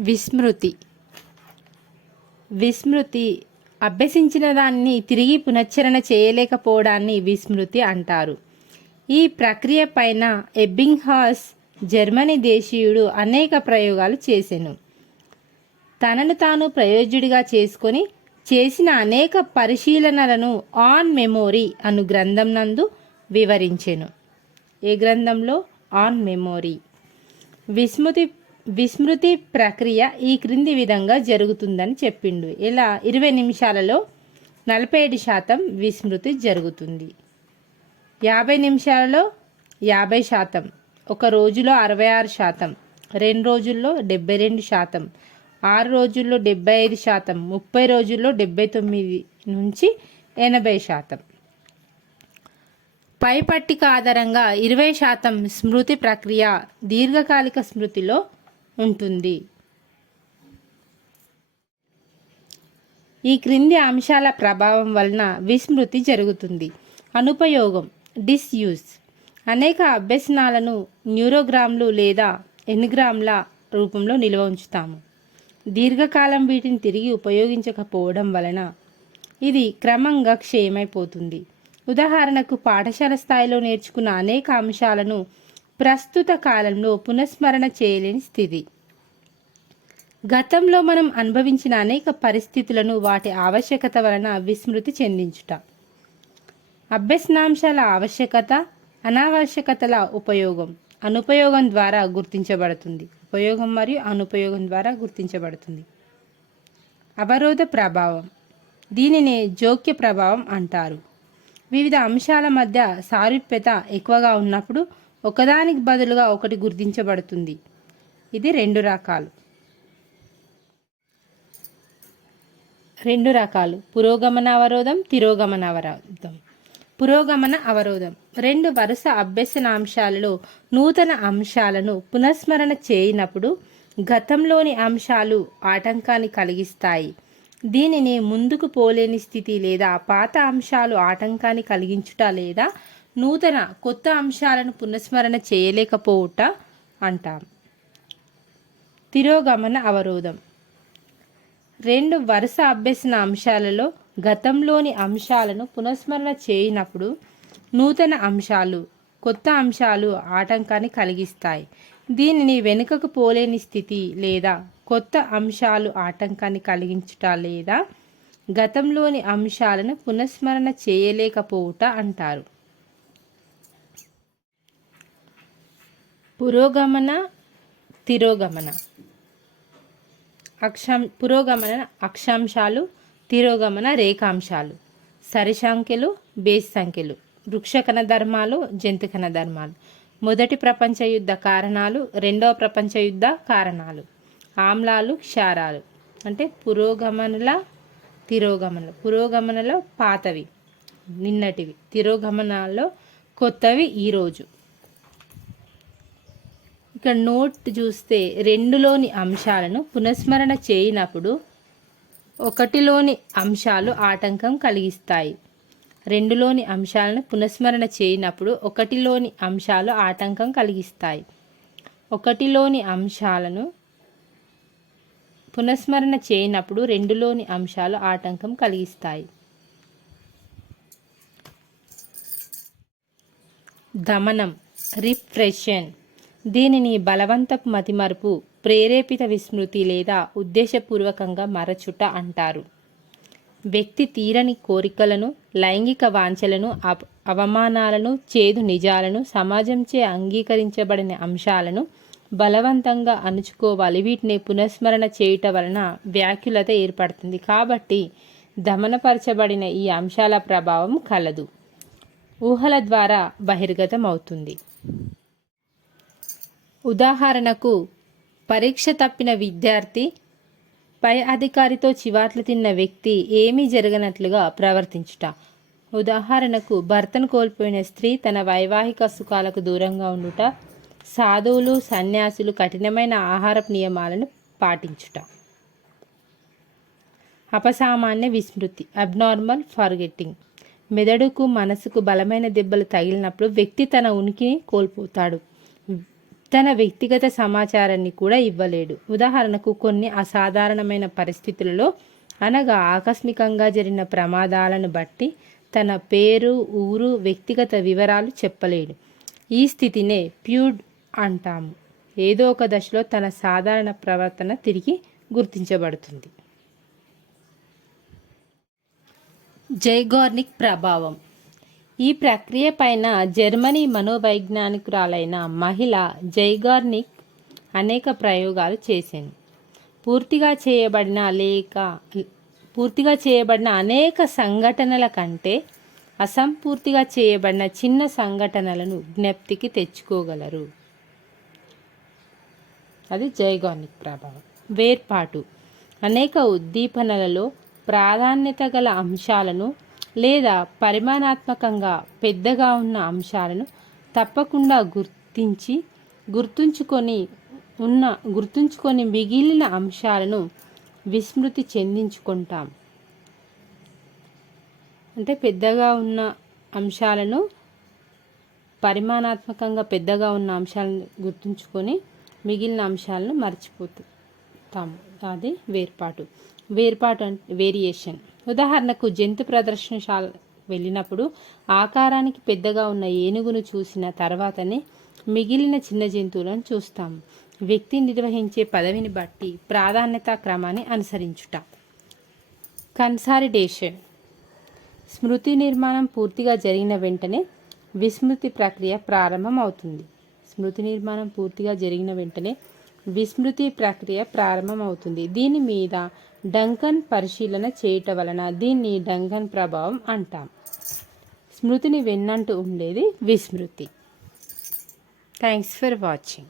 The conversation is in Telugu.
విస్మృతి. విస్మృతి అభ్యసించిన దాన్ని తిరిగి పునశ్చరణ చేయలేకపోవడాన్ని విస్మృతి అంటారు. ఈ ప్రక్రియ పైన ఎబ్బింగ్హాస్ జర్మనీ దేశీయుడు అనేక ప్రయోగాలు చేసెను. తనను తాను ప్రయోజ్యుడిగా చేసుకొని చేసిన అనేక పరిశీలనలను ఆన్ మెమోరీ అను గ్రంథం నందు వివరించెను. ఏ గ్రంథంలో? On memory. విస్మృతి విస్మృతి ప్రక్రియ ఈ క్రింది విధంగా జరుగుతుందని చెప్పిండు. ఇలా ఇరవై నిమిషాలలో నలభై ఏడు శాతం విస్మృతి జరుగుతుంది. యాభై నిమిషాలలో యాభై శాతం ఒక రోజులో అరవై ఆరు శాతం రెండు రోజుల్లో డెబ్బై రెండు శాతం ఆరు రోజుల్లో డెబ్బై ఐదు శాతం ముప్పై రోజుల్లో డెబ్బై తొమ్మిది నుంచి ఎనభై శాతం. పై పట్టిక ఆధారంగా ఇరవై శాతం స్మృతి ప్రక్రియ దీర్ఘకాలిక స్మృతిలో ఉంటుంది. ఈ క్రింది అంశాల ప్రభావం వలన విస్మృతి జరుగుతుంది. అనుపయోగం డిస్యూజ్. అనేక అభ్యసనాలను న్యూరోగ్రామ్లు లేదా ఎన్గ్రామ్ల రూపంలో నిల్వ ఉంచుతాము. దీర్ఘకాలం వీటిని తిరిగి ఉపయోగించకపోవడం వలన ఇది క్రమంగా క్షయమైపోతుంది. ఉదాహరణకు పాఠశాల స్థాయిలో నేర్చుకున్న అనేక అంశాలను ప్రస్తుత కాలంలో పునఃస్మరణ చేయలేని స్థితి. గతంలో మనం అనుభవించిన అనేక పరిస్థితులను వాటి ఆవశ్యకత వలన విస్మృతి చెందించుట. అభ్యసనాంశాల ఆవశ్యకత అనావశ్యకతల ఉపయోగం అనుపయోగం ద్వారా గుర్తించబడుతుంది. ఉపయోగం మరియు అనుపయోగం ద్వారా గుర్తించబడుతుంది. అవరోధ ప్రభావం. దీనిని జోక్య ప్రభావం అంటారు. వివిధ అంశాల మధ్య సారూప్యత ఎక్కువగా ఉన్నప్పుడు ఒకదానికి బదులుగా ఒకటి గుర్తించబడుతుంది. ఇది రెండు రకాలు. రెండు రకాలు. పురోగమన అవరోధం తిరోగమన అవరోధం. పురోగమన అవరోధం. రెండు వరుస అభ్యసన అంశాలలో నూతన అంశాలను పునఃస్మరణ చేయనప్పుడు గతంలోని అంశాలు ఆటంకాన్ని కలిగిస్తాయి. దీనిని ముందుకు పోలేని స్థితి లేదా పాత అంశాలు ఆటంకాన్ని కలిగించుట లేదా నూతన కొత్త అంశాలను పునఃస్మరణ చేయలేకపోవుట అంటాం. తిరోగమన అవరోధం. రెండు వరుస అభ్యసన అంశాలలో గతంలోని అంశాలను పునఃస్మరణ చేయనప్పుడు నూతన అంశాలు కొత్త అంశాలు ఆటంకాన్ని కలిగిస్తాయి. దీనిని వెనుకకు పోలేని స్థితి లేదా కొత్త అంశాలు ఆటంకాన్ని కలిగించుట లేదా గతంలోని అంశాలను పునఃస్మరణ చేయలేకపోవుట అంటారు. పురోగమన తిరోగమన. అక్షం పురోగమన అక్షాంశాలు తిరోగమన రేఖాంశాలు. సరి సంఖ్యలు బేస్ సంఖ్యలు. వృక్షకణ ధర్మాలు జంతుకణ ధర్మాలు మొదటి ప్రపంచ యుద్ధ కారణాలు రెండవ ప్రపంచ యుద్ధ కారణాలు. ఆమ్లాలు క్షారాలు. అంటే పురోగమనల తిరోగమనలు. పురోగమనలో పాతవి నిన్నటివి. తిరోగమనాల్లో కొత్తవి ఈరోజు. ఇక్కడ నోట్ చూస్తే రెండులోని అంశాలను పునఃస్మరణ చేయనప్పుడు ఒకటిలోని అంశాలు ఆటంకం కలిగిస్తాయి. రెండులోని అంశాలను పునఃస్మరణ చేయనప్పుడు ఒకటిలోని అంశాలు ఆటంకం కలిగిస్తాయి. ఒకటిలోని అంశాలను పునఃస్మరణ చేయనప్పుడు రెండులోని అంశాలు ఆటంకం కలిగిస్తాయి. దమనం రిఫ్రెషన్ దీనిని బలవంతపు మతిమరుపు ప్రేరేపిత విస్మృతి లేదా ఉద్దేశపూర్వకంగా మరచుట అంటారు. వ్యక్తి తీరని కోరికలను లైంగిక వాంఛలను అవమానాలను చేదు నిజాలను సమాజంచే అంగీకరించబడిన అంశాలను బలవంతంగా అణుచుకోవాలి. వీటిని పునఃస్మరణ చేయుట వలన వ్యాకులత ఏర్పడుతుంది. కాబట్టి దమనపరచబడిన ఈ అంశాల ప్రభావం కలదు. ఊహల ద్వారా బహిర్గతం అవుతుంది ఉదాహరణకు పరీక్ష తప్పిన విద్యార్థి పై అధికారితో చివాట్లు తిన్న వ్యక్తి ఏమీ జరగనట్లుగా ప్రవర్తించుట. ఉదాహరణకు భర్తను కోల్పోయిన స్త్రీ తన వైవాహిక సుఖాలకు దూరంగా ఉండుట సాధువులు సన్యాసులు కఠినమైన ఆహారపు నియమాలను పాటించుట. అపసామాన్య విస్మృతి అబ్నార్మల్ ఫార్గెట్టింగ్. మెదడుకు మనసుకు బలమైన దెబ్బలు తగిలినప్పుడు వ్యక్తి తన ఉనికిని కోల్పోతాడు. తన వ్యక్తిగత సమాచారాన్ని కూడా ఇవ్వలేడు. ఉదాహరణకు కొన్ని అసాధారణమైన పరిస్థితులలో అనగా ఆకస్మికంగా జరిగిన ప్రమాదాలను బట్టి తన పేరు ఊరు వ్యక్తిగత వివరాలు చెప్పలేడు. ఈ స్థితినే ప్యూడ్ అంటాము. ఏదో ఒక దశలో తన సాధారణ ప్రవర్తన తిరిగి గుర్తించబడుతుంది. జైగార్నిక్ ప్రభావం. ఈ ప్రక్రియ పైన జర్మనీ మనోవైజ్ఞానికురాలైన మహిళ జైగార్నిక్ అనేక ప్రయోగాలు చేసింది. పూర్తిగా చేయబడిన లేక పూర్తిగా చేయబడిన అనేక సంఘటనల కంటే అసంపూర్తిగా చేయబడిన చిన్న సంఘటనలను జ్ఞప్తికి తెచ్చుకోగలరు. అది జైగానిక్ ప్రభావం. వేర్పాటు. అనేక ఉద్దీపనలలో ప్రాధాన్యత గల అంశాలను లేదా పరిమాణాత్మకంగా పెద్దగా ఉన్న అంశాలను తప్పకుండా గుర్తించి గుర్తుంచుకొని ఉన్న గుర్తుంచుకొని మిగిలిన అంశాలను విస్మృతి చెందించుకుంటాం. అంటే పెద్దగా ఉన్న అంశాలను పరిమాణాత్మకంగా పెద్దగా ఉన్న అంశాలను గుర్తుంచుకొని మిగిలిన అంశాలను మర్చిపోతాం. అది వేర్పాటు. వేర్పాటు అంటే వేరియేషన్. ఉదాహరణకు జంతు ప్రదర్శనశాల వెళ్ళినప్పుడు ఆకారానికి పెద్దగా ఉన్న ఏనుగును చూసిన తర్వాతనే మిగిలిన చిన్న జంతువులను చూస్తాం. వ్యక్తి నిర్వహించే పదవిని బట్టి ప్రాధాన్యతా క్రమాన్ని అనుసరించుట. కన్సాలిడేషన్. స్మృతి నిర్మాణం పూర్తిగా జరిగిన వెంటనే విస్మృతి ప్రక్రియ ప్రారంభమవుతుంది. స్మృతి నిర్మాణం పూర్తిగా జరిగిన వెంటనే విస్మృతి ప్రక్రియ ప్రారంభమవుతుంది. దీని మీద డంకన్ పరిశీలన చేయటం వలన దీన్ని డంకన్ ప్రభావం అంటాం. స్మృతిని వెన్నంటూ ఉండేది విస్మృతి. Thanks for watching